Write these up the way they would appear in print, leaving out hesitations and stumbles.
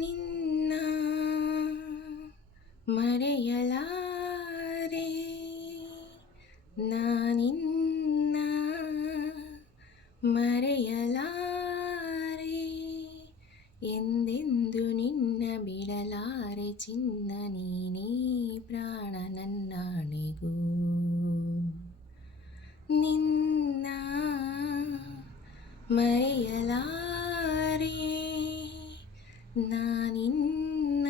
ನಿನ್ನ ಮರೆಯಲಾರೆ ನಾನಿನ್ನ ಮರೆಯಲಾರೆ ಎಂದೆಂದು ನಿನ್ನ ಬಿಡಲಾರೆ ಚಿನ್ನ ನೀನೇ ಪ್ರಾಣ ನನ್ನಾಣೆಗೂ ನಿನ್ನ ಮರೆಯಲಾರೆ ನಾನಿನ್ನ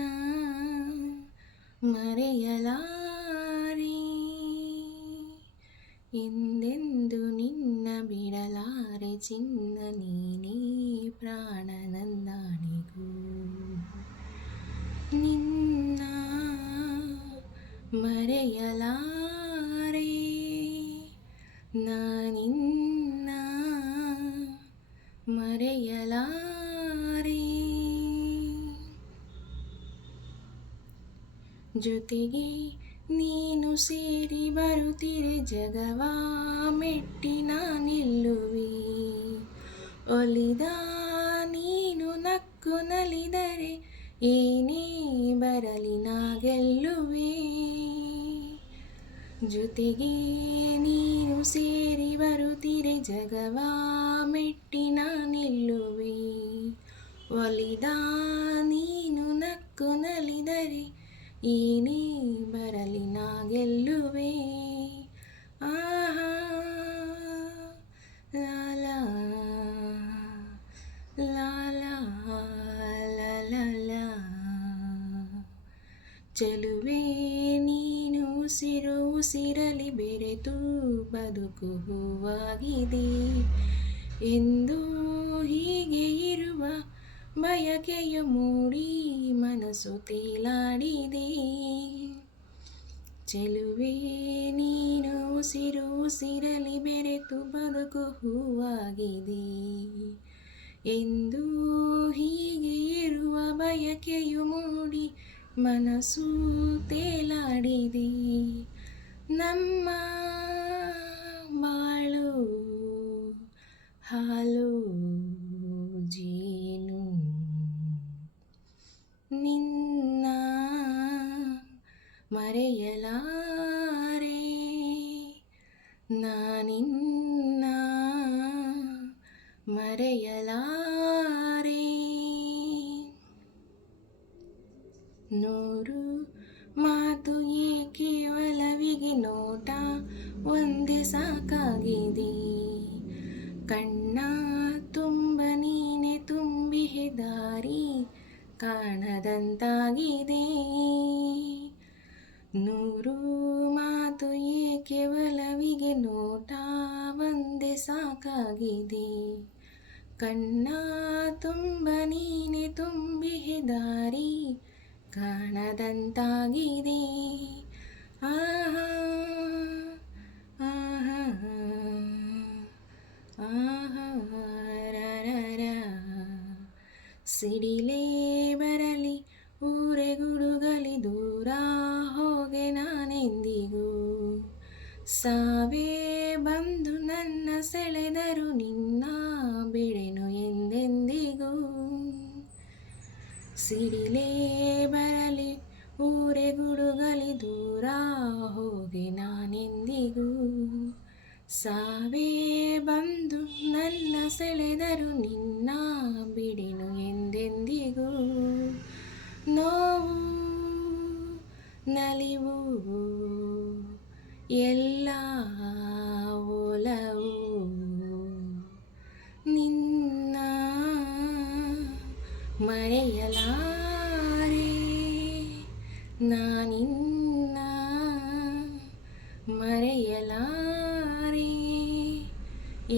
ಮರೆಯಲಾರೆ ಎಂದೆಂದು ನಿನ್ನ ಬಿಡಲಾರೆ ಚಿನ್ನ ನೀನೇ ಪ್ರಾಣ ನನ್ನಾಣೆಗೂ ನಿನ್ನ ಮರೆಯಲಾರೆ ನಾನಿನ್ನ ಮರೆಯಲಾರೆ ಜೊತೆಗೆ ನೀನು ಸೇರಿ ಬರುತ್ತಿರೆ ಜಗವ ಮೆಟ್ಟಿ ನಿಲ್ಲುವೆ ಒಲಿದ ನೀನು ನಕ್ಕು ನಲಿದರೆ ಏನೇ ಬರಲಿ ನಾ ಗೆಲ್ಲುವೆ ಜೊತೆಗೆ ನೀನು ಸೇರಿ ಬರುತ್ತಿರೆ ಜಗವ ಮೆಟ್ಟಿ ನಿಲ್ಲುವೆ ಒಲಿದ ನೀನು ನಕ್ಕು ನಲಿದರೆ ಏನೇ ಬರಲಿ ನಾ ಗೆಲ್ಲುವೆ ಆಹಾ ಲಾಲಾ ಲಾಲಾ ಲಾಲಾ ಚೆಲುವೆ ನೀನು ಉಸಿರು ಉಸಿರಲಿ ಬೆರೆತು ಬದುಕು ಹೂವಾಗಿದೆ ಎಂದು ಹೀಗೆ ಇರುವ ಬಯಕೆಯ ಮೂಡಿ ಮನಸ್ಸು ತೇಲಾಡಿದೆ ಚೆಲುವೆ ನೀನು ಉಸಿರು ಉಸಿರಲಿ ಬೆರೆತು ಬದುಕು ಹೂವಾಗಿದೆ ಎಂದು ಹೀಗೆ ಇರುವ ಬಯಕೆಯು ಮೂಡಿ ಮನಸ್ಸು ತೇಲಾಡಿದೆ ನಮ್ಮ ಬಾಳು ಹಾಲು ಜೇನು ನಿನ್ನ ಮರೆಯಲಾರೆ ನಾನಿನ್ನ ಮರೆಯಲಾರೆ ನೂರು ಮಾತು ಏಕೆ ಒಲವಿಗೆ ನೋಟ ಒಂದೇ ಸಾಕಾಗಿದೆ ಕಣ್ಣ ತುಂಬ ನೀನೆ ತುಂಬಿಹೆ ದಾರಿ ಕಾಣದಂತಾಗಿದೆ ನೂರು ಮಾತು ಏಕೆ ಒಲವಿಗೆ ನೋಟ ಒಂದೇ ಸಾಕಾಗಿದೆ ಕಣ್ಣ ತುಂಬ ನೀನೆ ತುಂಬಿಹೆ ದಾರಿ ಕಾಣದಂತಾಗಿದೆ ಆಹಾ ಆಹಾ ಆಹಾ ರರರ ಸಿಡಿಲೇ ಬರಲಿ ಊರೆ ಗುಡುಗಲಿ ದೂರ ಹೋಗೆ ನಾನೆಂದಿಗೂ ಸಾವೇ ಬಂದು ನನ್ನ ಸೆಳೆದರು ನಿನ್ನ ಬಿಡೆನು ಎಂದೆಂದಿಗೂ ಸಿಡಿಲೇ ಬರಲಿ ಊರೆ ಗುಡುಗಲಿ ದೂರ ಹೋಗೆ ನಾನೆಂದಿಗೂ ಸಾವೇ ಬಂದು ನನ್ನ ಸೆಳೆದರು ನಿನ್ನ ಬಿಡೆನು ಎಂದೆಂದಿಗೂ ನೋವು ನಲಿವು ಎಲ್ಲ ಒಲವು ನಿನ್ನ ಮರೆಯಲಾರೆ ನಾನಿನ್ನ ಮರೆಯಲಾರೆ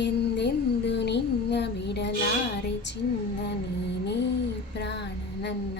ಎಂದೆಂದು ನಿನ್ನ ಬಿಡಲಾರೆ ಚಿನ್ನ ನೀನೇ ಪ್ರಾಣ ನನ್ನ